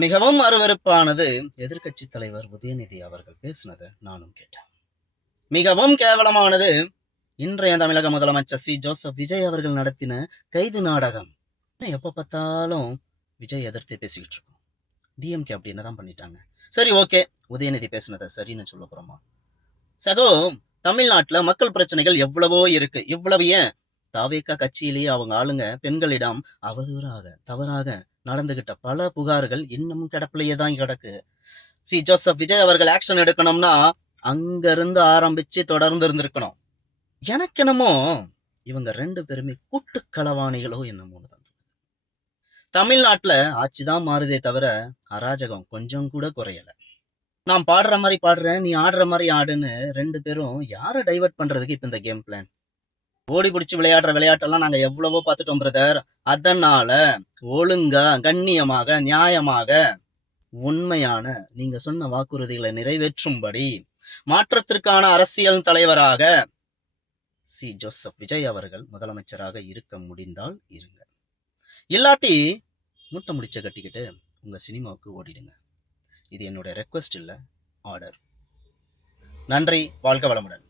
மிகவும் அருவருப்பானது எதிர்க்கட்சி தலைவர் உதயநிதி அவர்கள் பேசினதை நானும் கேட்டேன். மிகவும் கேவலமானது இன்றைய தமிழக முதலமைச்சர் ஜோசப் விஜய் அவர்கள் நடத்தின கைது நாடகம். எப்ப பார்த்தாலும் விஜய் எதிர்த்து பேசிக்கிட்டு இருக்கோம். டிஎம்கே அப்படி என்னதான் பண்ணிட்டாங்க? சரி, ஓகே, உதயநிதி பேசினதை சரின்னு சொல்ல போறோமா? சகோ, தமிழ்நாட்டுல மக்கள் பிரச்சனைகள் எவ்வளவோ இருக்கு. இவ்வளவு ஏன் தாவேகா கட்சியிலேயே அவங்க ஆளுங்க பெண்களிடம் அவதூறாக தவறாக நடந்துகிட்ட பல புகார்கள் இன்னமும் கிடப்பிலேயே தான் கிடக்கு. ஜோசப் விஜய் அவர்கள் ஆக்ஷன் எடுக்கணும்னா அங்க இருந்து ஆரம்பிச்சு தொடர்ந்து இருந்திருக்கணும். எனக்கு என்னமோ இவங்க 2 பேருமே கூட்டு களவாணிகளோ என்னமோ தான். தமிழ்நாட்டுல ஆட்சிதான் மாறுதே தவிர அராஜகம் கொஞ்சம் கூட குறையல. நான் பாடுற மாதிரி பாடுறேன், நீ ஆடுற மாதிரி ஆடுன்னு 2 பேரும் யாரை டைவர்ட் பண்றதுக்கு இப்ப இந்த கேம் பிளான்? ஓடி பிடிச்சி விளையாடுற விளையாட்டெல்லாம் நாங்க எவ்வளவோ பார்த்துட்டோம் பிரதர். அதனால ஒழுங்கா கண்ணியமாக நியாயமாக உண்மையான நீங்க சொன்ன வாக்குறுதிகளை நிறைவேற்றும்படி மாற்றத்திற்கான அரசியல் தலைவராக ஜோசப் விஜய் அவர்கள் முதலமைச்சராக இருக்க முடிந்தால் இருங்க. இல்லாட்டி மூட்டை முடிச்ச கட்டிக்கிட்டு உங்க சினிமாவுக்கு ஓடிடுங்க. இது என்னோட ரெக்வெஸ்ட் இல்ல, ஆர்டர். நன்றி. வாழ்க வளமுடன்.